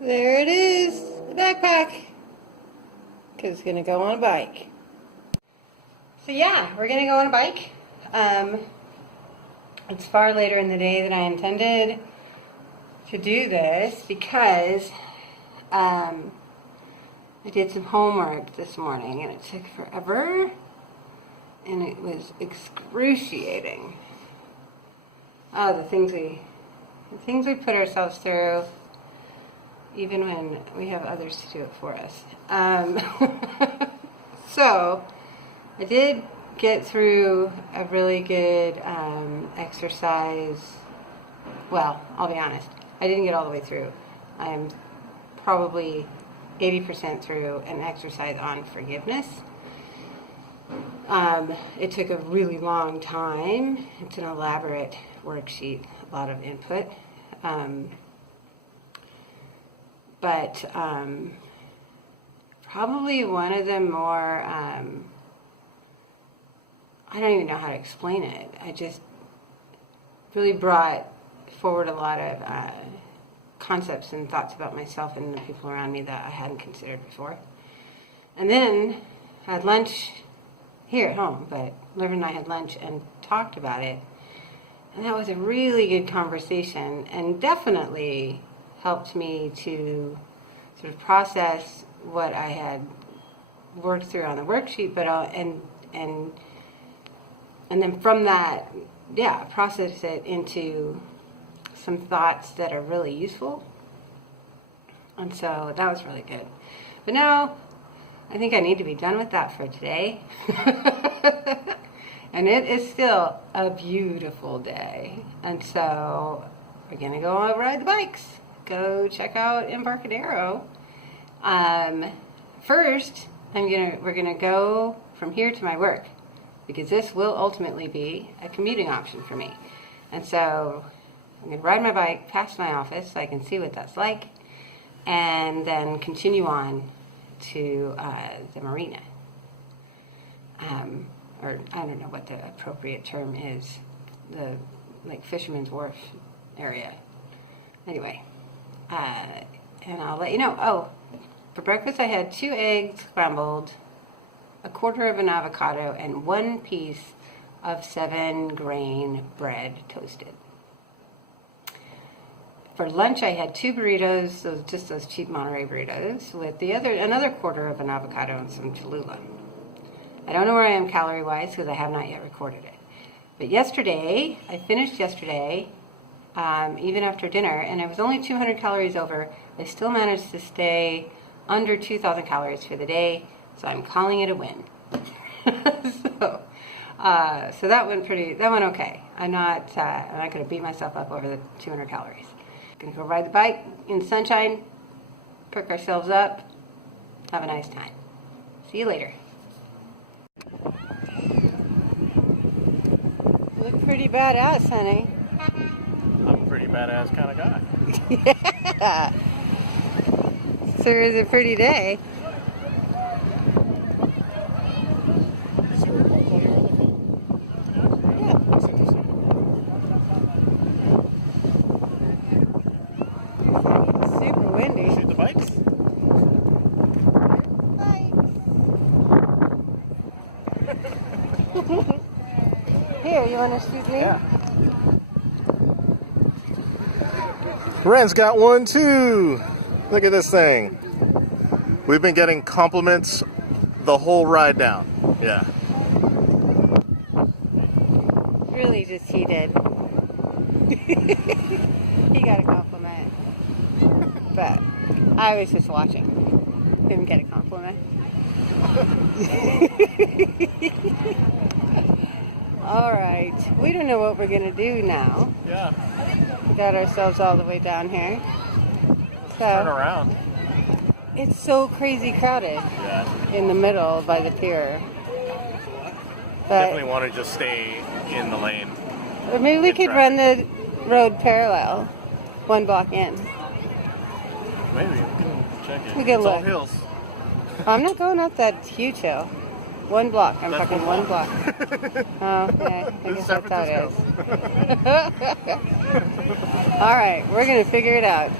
There it is, the backpack. Because it's going to go on a bike. So yeah, we're going to go on a bike. It's far later in the day than I intended to do this because I did some homework this morning and it took forever and it was excruciating. Oh, the things we put ourselves through, even when we have others to do it for us. So I did get through a really good exercise. Well, I'll be honest, I didn't get all the way through. I am probably 80% through an exercise on forgiveness. It took a really long time. It's an elaborate worksheet, a lot of input. But probably one of the more, I don't even know how to explain it. I just really brought forward a lot of concepts and thoughts about myself and the people around me that I hadn't considered before. And then I had lunch here at home, but Liv and I had lunch and talked about it. And that was a really good conversation and definitely helped me to sort of process what I had worked through on the worksheet, but and then from that, yeah, process it into some thoughts that are really useful. And so that was really good. But now I think I need to be done with that for today. And it is still a beautiful day. And so we're going to go ride the bikes. Go check out Embarcadero. First, we're gonna go from here to my work because this will ultimately be a commuting option for me. And so I'm gonna ride my bike past my office so I can see what that's like, and then continue on to the marina. Or I don't know what the appropriate term is, the Fisherman's Wharf area. Anyway. And I'll let you know. Oh, for breakfast I had 2 eggs scrambled, a quarter of an avocado, and 1 piece of 7-grain bread toasted. For lunch I had 2 burritos, those cheap Monterey burritos, with another quarter of an avocado and some Cholula. I don't know where I am calorie-wise because I have not yet recorded it. But I finished yesterday, even after dinner, and I was only 200 calories over. I still managed to stay under 2,000 calories for the day, so I'm calling it a win. So that went okay. I'm not going to beat myself up over the 200 calories. Going to go ride the bike in the sunshine, perk ourselves up, have a nice time. See you later. Look pretty badass, honey. I'm a pretty badass kind of guy. Yeah. Sure is a pretty day. Super windy. Shoot the bikes? Here, you want to shoot me? Yeah. Ren's got one too. Look at this thing. We've been getting compliments the whole ride down. Yeah. Really just he did. He got a compliment. But I was just watching. Didn't get a compliment. Alright. We don't know what we're going to do now. Yeah. We got ourselves all the way down here. Turn around. It's so crazy crowded. Yeah. In the middle by the pier. But, Definitely want to just stay in the lane. Or maybe we could run the road parallel, 1 block in. Maybe. We can check it. We can It's look. all hills. I'm not going up that huge hill. 1 block. I'm That's talking 1 block. Oh, okay. I guess that's how it is. All right. We're going to figure it out.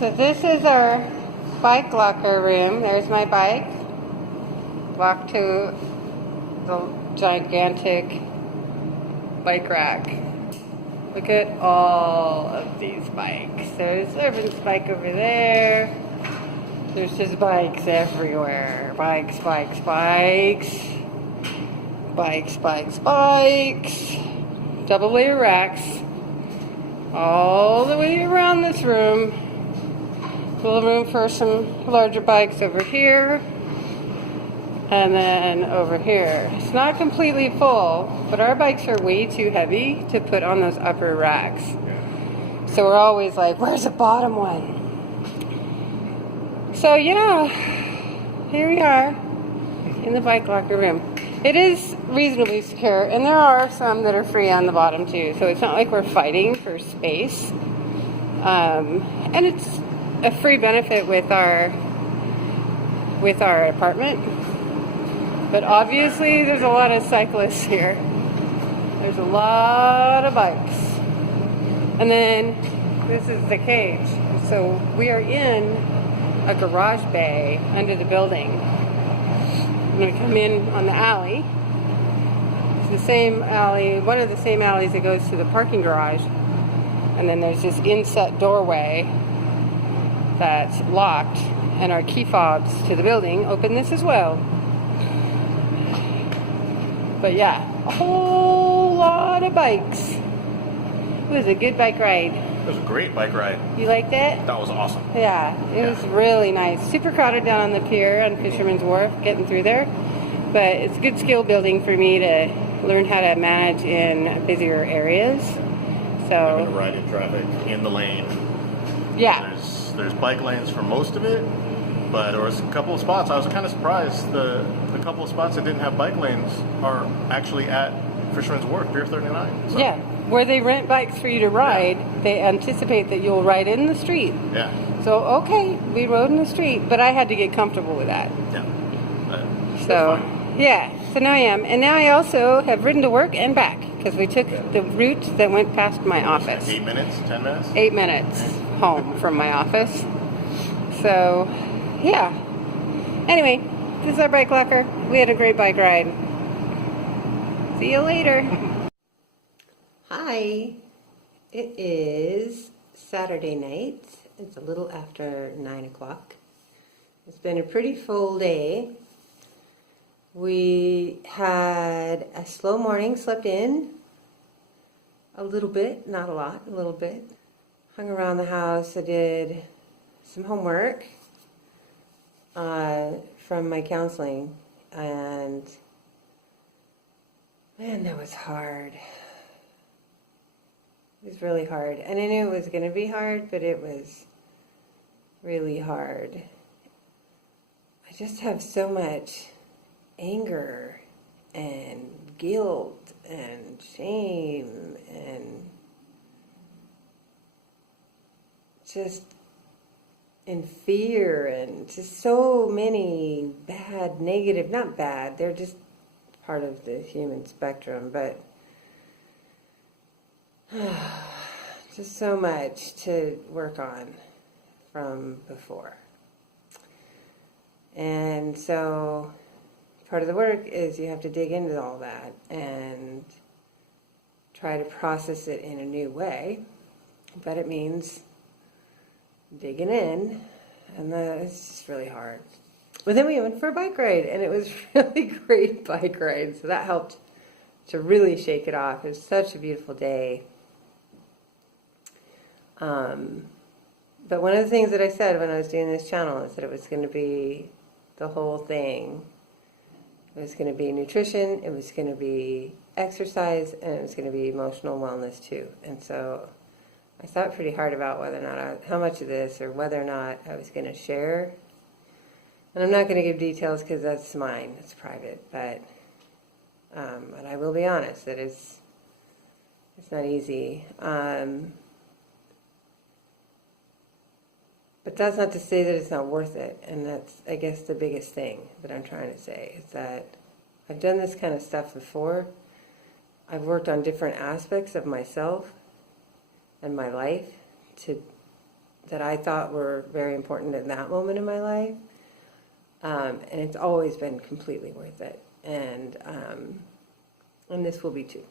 So this is our bike locker room. There's my bike. Locked to the gigantic bike rack. Look at all of these bikes. There's Irvin's bike over there. There's just bikes everywhere. Bikes, bikes, bikes. Bikes, bikes, bikes. Double layer racks. All the way around this room. A little room for some larger bikes over here. And then over here. It's not completely full, but our bikes are way too heavy to put on those upper racks. So we're always like, where's the bottom one? So yeah, here we are in the bike locker room. It is reasonably secure, and there are some that are free on the bottom too. So it's not like we're fighting for space. And it's a free benefit with our apartment. But obviously there's a lot of cyclists here. There's a lot of bikes. And then this is the cage. So we are in a garage bay under the building. I'm going to come in on the alley. It's the same alley, one of the same alleys that goes to the parking garage. And then there's this inset doorway that's locked. And our key fobs to the building open this as well. But yeah, a whole lot of bikes. It was a good bike ride. It was a great bike ride. You liked it? That was awesome. Yeah, it was really nice. Super crowded down on the pier on Fisherman's Wharf, getting through there. But it's good skill building for me to learn how to manage in busier areas. Having to So, ride in traffic in the lane. yeah. There's bike lanes for most of it, but there was a couple of spots. I was kind of surprised. The couple of spots that didn't have bike lanes are actually at Fisherman's Wharf, Pier 39. So, Yeah, where they rent bikes for you to ride, they anticipate that you'll ride in the street. Yeah. So, okay, we rode in the street, but I had to get comfortable with that. Yeah. That's So, fine. yeah, so now I am. And now I also have ridden to work and back because we took the route that went past my office. 8 minutes? 10 minutes? 8 minutes home from my office. So, yeah. Anyway, this is our bike locker. We had a great bike ride. See you later. Hi. It is Saturday night. It's a little after 9 o'clock. It's been a pretty full day. We had a slow morning, slept in a little bit, not a lot, a little bit. Hung around the house. I did some homework from my counseling, and man, that was hard. It was really hard, and I knew it was going to be hard, but it was really hard. I just have so much anger and guilt and shame and just in fear and just so many bad, negative, not bad, they're just part of the human spectrum, but just so much to work on from before. And so part of the work is you have to dig into all that and try to process it in a new way, but it means digging in, and it's just really hard. But then we went for a bike ride, and it was really great bike ride, so that helped to really shake it off. It was such a beautiful day. But one of the things that I said when I was doing this channel is that it was going to be the whole thing. It was going to be nutrition, it was going to be exercise, and it was going to be emotional wellness too. And so I thought pretty hard about whether or not, how much of this or whether or not I was going to share. And I'm not going to give details because that's mine, it's private. But I will be honest that it's not easy. But that's not to say that it's not worth it. And that's, I guess, the biggest thing that I'm trying to say is that I've done this kind of stuff before. I've worked on different aspects of myself and my life to that I thought were very important in that moment in my life. And it's always been completely worth it. And this will be too.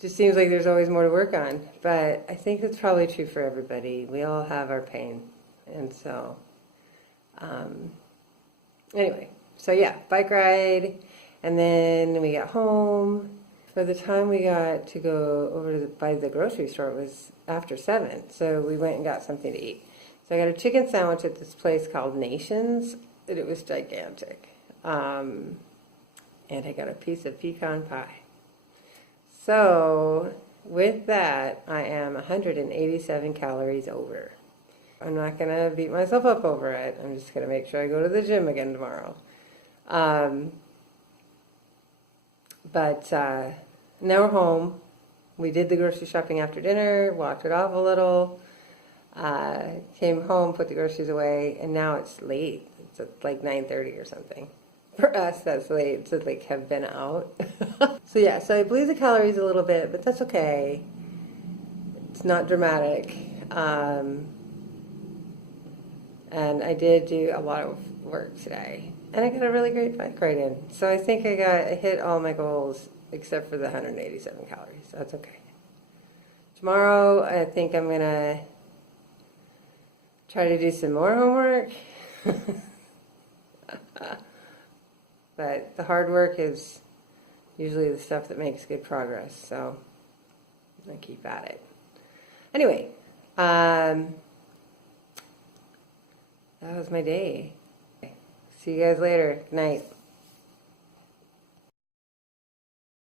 Just seems like there's always more to work on, but I think that's probably true for everybody. We all have our pain. And so, anyway, so yeah, bike ride, and then we got home. By the time we got to go over to by the grocery store, it was after 7, so we went and got something to eat. So I got a chicken sandwich at this place called Nations, and it was gigantic. And I got a piece of pecan pie. So with that, I am 187 calories over. I'm not going to beat myself up over it. I'm just going to make sure I go to the gym again tomorrow. But now we're home. We did the grocery shopping after dinner, walked it off a little, came home, put the groceries away, and now it's late. It's like 9:30 or something. For us, that's late to like have been out. So I blew the calories a little bit, but that's okay. It's not dramatic. And I did do a lot of work today. And I got a really great bike ride in. So I think I hit all my goals except for the 187 calories. That's okay. Tomorrow, I think I'm going to try to do some more homework. But the hard work is usually the stuff that makes good progress. So I'm going to keep at it. Anyway, that was my day. See you guys later. Good night.